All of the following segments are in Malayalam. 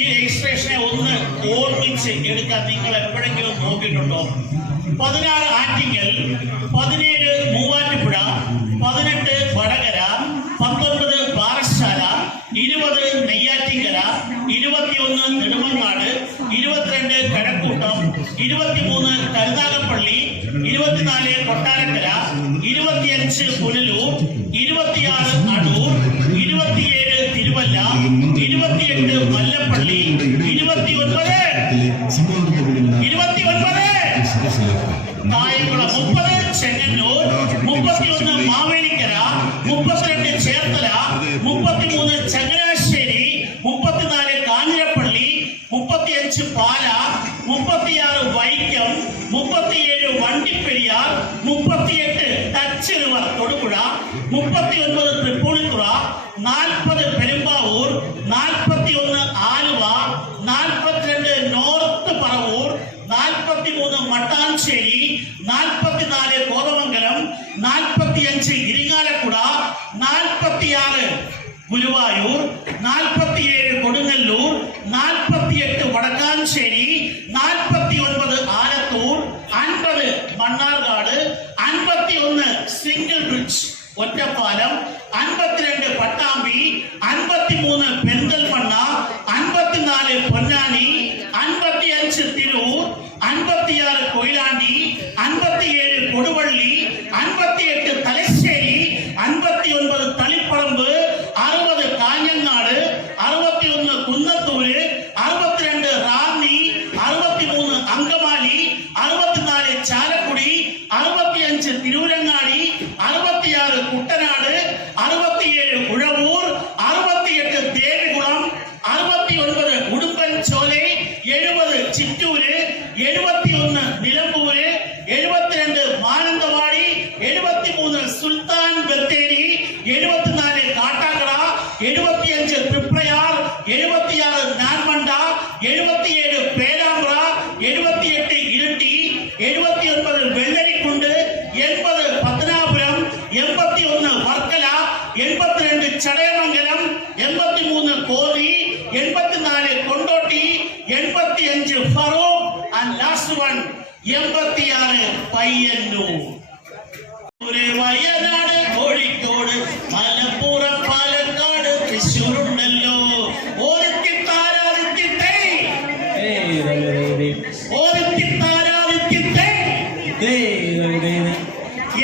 ഈ രജിസ്ട്രേഷനെ ഒന്ന് ഓർമ്മിച്ച് എടുക്കാൻ നിങ്ങൾ എപ്പോഴെങ്കിലും നോക്കിയിട്ടുണ്ടോ? 16 Attingal, 17 Muvattupuzha, 18 Vadakara, 19 Parassala, 20 Neyyattinkara, 21 Nedumangad, 22 Kazhakkoottam, 23 Karunagappally, 24 Kottarakkara, 25 Punalur, 26 Adoor, 27 Thiruvalla, 28 Mallappally, 29 Kayamkulam, 30 Chengannur, 31 Mavelikkara, 32 Cherthala, 33 Changanassery, 34 Kanjirappally, 35 Pala, 36 Vaikom, 37 Vandiperiyar, 38 touch river Thodupuzha, 39 Tripunithura, 40 Perumbavoor, 41 Aluva, 42 north Paravur, 43 Mattancherry, 44 Kothamangalam, 45 Irinjalakuda, 46 Guruvayur, 47 Kodungallur, 48 Vadakkanchery, 49 Alathur, 50 Mannarkkad, 51 single bridge Ottapalam, 52 Pattambi, 53 Perinthalmanna, 54 Ponnani, 55 Tirur, 56 Koyilandy, 57 Koduvally, 58 Thalassery, 59 Taliparamba, 60 Kanhangad, 61 Kunnathur, 62 Ranni, 63 Angamaly, 64 Chalakudy, 65 Tirurangadi, 66 Kuttanad, 67 Uzhavoor, 68 Devikulam, 69 Udumbanchola, 70 Chittur, 71 Nilambur, 72 Mananthavady, 73 Sultan Bathery, 74 Kattakada, 75 Triprayar, 76 നാർമണ്ട, 77 Perambra, 78 Iritty, 79 Vellarikundu, 80 Pathanapuram, 81 Varkala, 82 Chadayamangalam, 83 Konni, 84 Kondotty, 85 Farook, and last one 86 Payyanur. Wayanad, Kozhikode, Malappuram, Palakkad, തൃശ്ശൂരുണ്ടല്ലോ.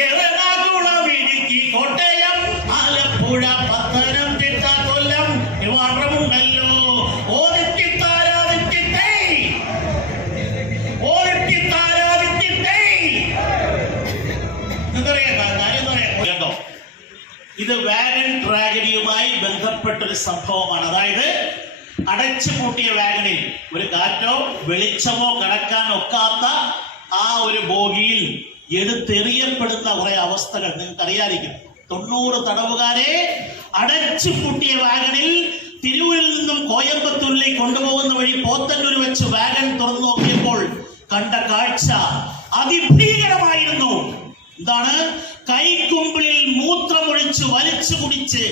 എറണാകുളം, ഇടുക്കി, കോട്ടയം, ആലപ്പുഴ, പത്തനംതിട്ട, കൊല്ലം, ട്രിവാൻഡ്രമുണ്ടല്ലോ. ഇത് വാഗൺ ട്രാജഡിയുമായി ബന്ധപ്പെട്ടൊരു സംഭവമാണ്. അതായത് അടച്ചുപൂട്ടിയ വാഗണിൽ ഒരു കാറ്റോ വെളിച്ചമോ കടക്കാൻ ഒക്കാത്ത ആ ഒരു ബോഗിയിൽ എടുത്തെറിയപ്പെടുന്ന കുറെ അവസ്ഥകൾ നിങ്ങൾക്ക് അറിയാതിരിക്കും. 90 തടവുകാരെ അടച്ചുപൂട്ടിയ വാഗണിൽ തിരൂരിൽ നിന്നും കോയമ്പത്തൂരിലേക്ക് കൊണ്ടുപോകുന്ന വഴി പോത്തന്നൂർ വെച്ച് വാഗൺ തുറന്നു നോക്കിയപ്പോൾ കണ്ട കാഴ്ച അതിഭീകരമായിരുന്നു. എന്താണ്? കൈക്കുമ്പിളിൽ മൂത്രമൊഴിച്ച് വലിച്ചു കുടിച്ച്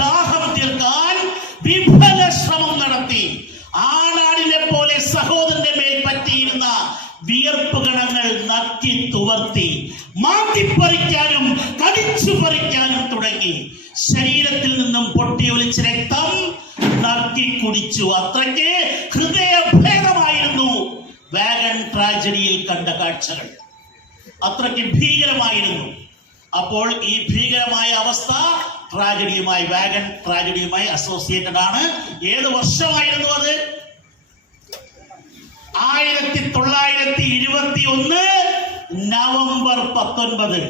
ദാഹം തീർക്കാൻ വിഫല ശ്രമം നടത്തി. ആണാടിനെ പോലെ സഹോദരന്റെ മേൽ പറ്റിയിരുന്ന വിയർപ്പ് ഗണങ്ങൾ നക്കി തുവർത്തി മാറ്റിപ്പറിക്കാനും കടിച്ചു പറിക്കാനും തുടങ്ങി. ശരീരത്തിൽ നിന്നും പൊട്ടിയൊലിച്ച രക്തം നക്കി കുടിച്ചു. അത്രയ്ക്ക് ഹൃദയഭേദമായിരുന്നു വാഗൺ ട്രാജഡിയിൽ കണ്ട കാഴ്ചകൾ. അത്രയ്ക്ക് ഭീകരമായിരുന്നു. അപ്പോൾ ഈ ഭീകരമായ അവസ്ഥ ട്രാജഡിയുമായി, വാഗൺ ട്രാജഡിയുമായി അസോസിയേറ്റഡ് ആണ്. ഏത് വർഷമായിരുന്നു അത്? 1921 നവംബർ 19.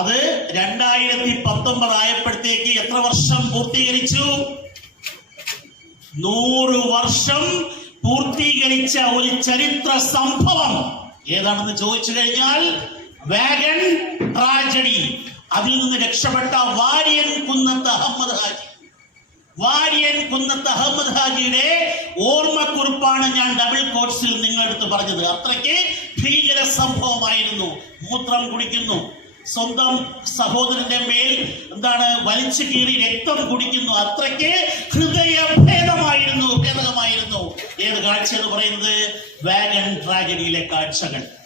അത് 2019 ആയപ്പോഴത്തേക്ക് എത്ര വർഷം പൂർത്തീകരിച്ചു? 100 വർഷം പൂർത്തീകരിച്ച ഒരു ചരിത്ര സംഭവം ഏതാണെന്ന് ചോദിച്ചു കഴിഞ്ഞാൽ വാഗൺ ട്രാജഡി. അതിൽ നിന്ന് രക്ഷപ്പെട്ട വാര്യൻ കുന്നത്ത് അഹമ്മദ് ഹാജിയുടെ ഓർമ്മക്കുറിപ്പാണ് ഞാൻ ഡബിൾ കോട്സിൽ നിങ്ങളടുത്ത് പറഞ്ഞത്. അത്രയ്ക്ക് ഭീകര സംഭവമായിരുന്നു. മൂത്രം കുടിക്കുന്നു, സ്വന്തം സഹോദരന്റെ മേൽ വലിച്ചു കീറി രക്തം കുടിക്കുന്നു. അത്രയ്ക്ക് ഹൃദയഭേദമായിരുന്നു. ഏത് കാഴ്ച എന്ന് പറയുന്നത് വാഗൺ ട്രാജഡിയിലെ കാഴ്ചകൾ.